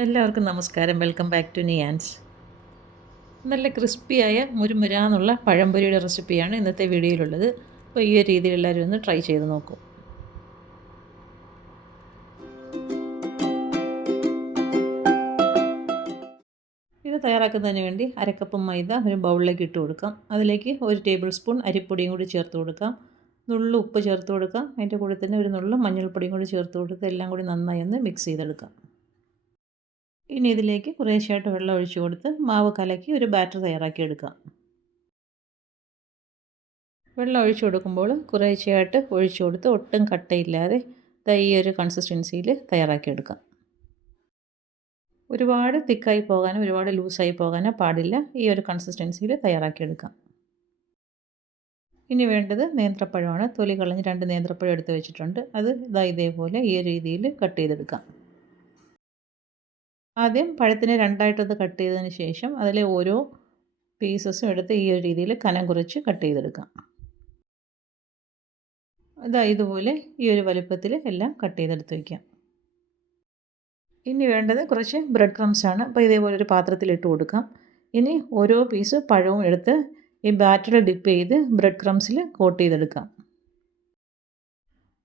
എല്ലാവർക്കും നമസ്കാരം. Welcome back to നിയാൻസ് നല്ല ക്രിസ്പിയായ മുരുമുരാന്നുള്ള പഴംപൊരിയുടെ റെസിപ്പിയാണ് ഇന്നത്തെ വീഡിയോയിലുള്ളത്. അപ്പോൾ ഈ ഒരു രീതിയിൽ എല്ലാവരും ഒന്ന് ട്രൈ ചെയ്ത് നോക്കും. ഇത് തയ്യാറാക്കുന്നതിന് വേണ്ടി അരക്കപ്പ് മൈദ ഒരു ബൗളിലേക്ക് ഇട്ട് കൊടുക്കാം. അതിലേക്ക് ഒരു ടേബിൾ സ്പൂൺ അരിപ്പൊടിയും കൂടി ചേർത്ത് കൊടുക്കാം. നുള്ളു ഉപ്പ് ചേർത്ത് കൊടുക്കാം. അതിന്റെ കൂടെ തന്നെ ഒരു നുള്ളു മഞ്ഞൾപ്പൊടിയും കൂടി ചേർത്ത് കൊടുത്ത് എല്ലാം കൂടി നന്നായി ഒന്ന് മിക്സ് ചെയ്തെടുക്കാം. ഇനി ഇതിലേക്ക് കുറേശ്ശായിട്ട് വെള്ളം ഒഴിച്ചു കൊടുത്ത് മാവ് കലക്കി ഒരു ബാറ്റർ തയ്യാറാക്കി എടുക്കാം. വെള്ളം ഒഴിച്ചു കൊടുക്കുമ്പോൾ കുറേശ്ശെയായിട്ട് ഒഴിച്ചു കൊടുത്ത് ഒട്ടും കട്ടയില്ലാതെ ഈ ഒരു കൺസിസ്റ്റൻസിയിൽ തയ്യാറാക്കി എടുക്കാം. ഒരുപാട് തിക്കായി പോകാനോ ഒരുപാട് ലൂസായി പോകാനോ പാടില്ല. ഈ ഒരു കൺസിസ്റ്റൻസിയിൽ തയ്യാറാക്കിയെടുക്കാം ഇനി വേണ്ടത് നേന്ത്രപ്പഴമാണ്. തൊലി കളഞ്ഞ് രണ്ട് നേന്ത്രപ്പഴം എടുത്ത് വെച്ചിട്ടുണ്ട്. അത് ഇതാ ഇതേപോലെ ഈ രീതിയിൽ കട്ട് ചെയ്തെടുക്കാം. ആദ്യം പഴത്തിനെ രണ്ടായിട്ടൊന്ന് കട്ട് ചെയ്തതിന് ശേഷം അതിലെ ഓരോ പീസസും എടുത്ത് ഈ ഒരു രീതിയിൽ കനം കുറച്ച് കട്ട് ചെയ്തെടുക്കാം. ഇതാ ഇതുപോലെ ഈ ഒരു വലുപ്പത്തിൽ എല്ലാം കട്ട് ചെയ്തെടുത്ത് വയ്ക്കാം. ഇനി വേണ്ടത് കുറച്ച് ബ്രെഡ് ക്രംസ് ആണ്. അപ്പോൾ ഇതേപോലെ ഒരു പാത്രത്തിൽ ഇട്ട് കൊടുക്കാം. ഇനി ഓരോ പീസ് പഴവും എടുത്ത് ഈ ബാറ്ററിൽ ഡിപ്പ് ചെയ്ത് ബ്രെഡ് ക്രംസിൽ കോട്ട് ചെയ്തെടുക്കാം.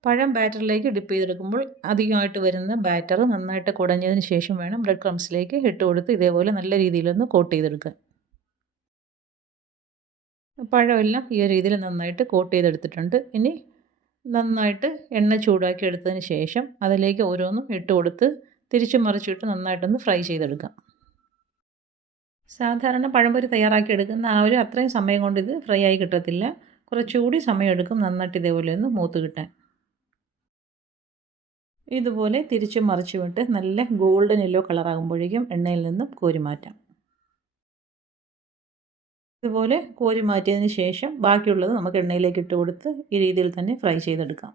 പഴം ബാറ്ററിലേക്ക് ഡിപ്പ് ചെയ്തെടുക്കുമ്പോൾ അധികമായിട്ട് വരുന്ന ബാറ്റർ നന്നായിട്ട് കുടഞ്ഞതിന് ശേഷം വേണം ബ്രെഡ് ക്രംസിലേക്ക് ഇട്ട് കൊടുത്ത് ഇതേപോലെ നല്ല രീതിയിലൊന്ന് കോട്ട് ചെയ്തെടുക്കുക പഴമെല്ലാം ഈ രീതിയിൽ നന്നായിട്ട് കോട്ട് ചെയ്തെടുത്തിട്ടുണ്ട്. ഇനി നന്നായിട്ട് എണ്ണ ചൂടാക്കി എടുത്തതിന് ശേഷം അതിലേക്ക് ഓരോന്നും ഇട്ട് കൊടുത്ത് തിരിച്ചു മറിച്ചിട്ട് നന്നായിട്ടൊന്ന് ഫ്രൈ ചെയ്തെടുക്കാം. സാധാരണ പഴംപൊരി തയ്യാറാക്കി എടുക്കുന്ന ആ ഒരു അത്രയും സമയം കൊണ്ട് ഇത് ഫ്രൈ ആയി കിട്ടത്തില്ല. കുറച്ചുകൂടി സമയമെടുക്കും നന്നായിട്ട് ഇതേപോലെ ഒന്ന് മൂത്ത് കിട്ടാൻ. ഇതുപോലെ തിരിച്ച് മറിച്ച് വിട്ട് നല്ല ഗോൾഡൻ യെല്ലോ കളറാകുമ്പോഴേക്കും എണ്ണയിൽ നിന്നും കോരി മാറ്റാം. ഇതുപോലെ കോരി മാറ്റിയതിന് ശേഷം ബാക്കിയുള്ളത് നമുക്ക് എണ്ണയിലേക്ക് ഇട്ട് കൊടുത്ത് ഈ രീതിയിൽ തന്നെ ഫ്രൈ ചെയ്തെടുക്കാം.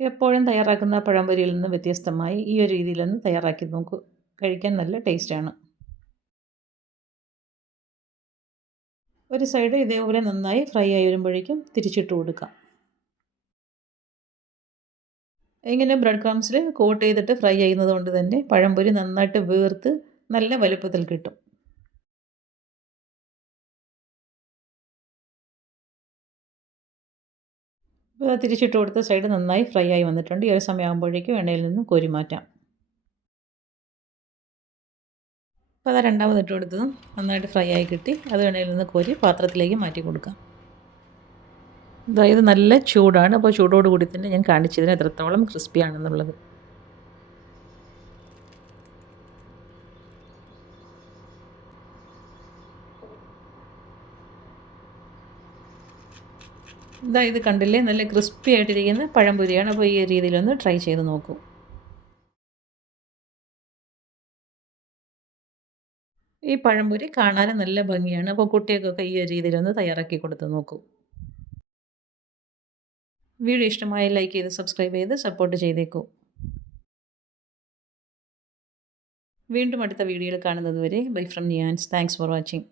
എപ്പോഴും തയ്യാറാക്കുന്ന പഴംപൊരിയിൽ നിന്ന് വ്യത്യസ്തമായി ഈ ഒരു രീതിയിലൊന്ന് തയ്യാറാക്കി നോക്കൂ കഴിക്കാൻ നല്ല ടേസ്റ്റാണ് ഒരു സൈഡ് ഇതേപോലെ നന്നായി ഫ്രൈ ആയി വരുമ്പോഴേക്കും തിരിച്ചിട്ട് കൊടുക്കാം. ഇങ്ങനെ ബ്രെഡ് ക്രംസിൽ കോട്ട് ചെയ്തിട്ട് ഫ്രൈ ചെയ്യുന്നത് കൊണ്ട് തന്നെ പഴംപൊരി നന്നായിട്ട് വീർത്ത് നല്ല വലുപ്പത്തിൽ കിട്ടും. തിരിച്ചിട്ട് കൊടുത്ത സൈഡ് നന്നായി ഫ്രൈ ആയി വന്നിട്ടുണ്ട്. ഈ ഒരു സമയമാകുമ്പോഴേക്കും എണ്ണയിൽ നിന്ന് കോരി മാറ്റാം. അപ്പോൾ അത് രണ്ടാമത് ഇട്ട് കൊടുത്തതും. നന്നായിട്ട് ഫ്രൈ ആയി കിട്ടി. അത് എണ്ണയിൽ നിന്ന് കോരി പാത്രത്തിലേക്ക് മാറ്റി കൊടുക്കാം. അതായത് നല്ല ചൂടാണ്. അപ്പോൾ ചൂടോട് കൂടി തന്നെ ഞാൻ കാണിച്ചതിന് എത്രത്തോളം ക്രിസ്പി ആണെന്നുള്ളത്. ഇതാ ഇത് കണ്ടില്ലേ? നല്ല ക്രിസ്പി ആയിട്ടിരിക്കുന്ന പഴംപൊരിയാണ് അപ്പോൾ ഈ രീതിയിലൊന്ന് ട്രൈ ചെയ്ത് നോക്കൂ. ഈ പഴംപൊരി കാണാൻ നല്ല ഭംഗിയാണ്. അപ്പോൾ കുട്ടികൾക്കൊക്കെ ഈ ഒരു രീതിയിലൊന്ന് തയ്യാറാക്കി കൊടുത്ത് നോക്കൂ. വീഡിയോ ഇഷ്ടമായി ലൈക്ക് ചെയ്ത് സബ്സ്ക്രൈബ് ചെയ്ത് സപ്പോർട്ട് ചെയ്തേക്കൂ. വീണ്ടും അടുത്ത വീഡിയോയിൽ കാണുന്നത് വരെ bye from Niyans thanks for watching.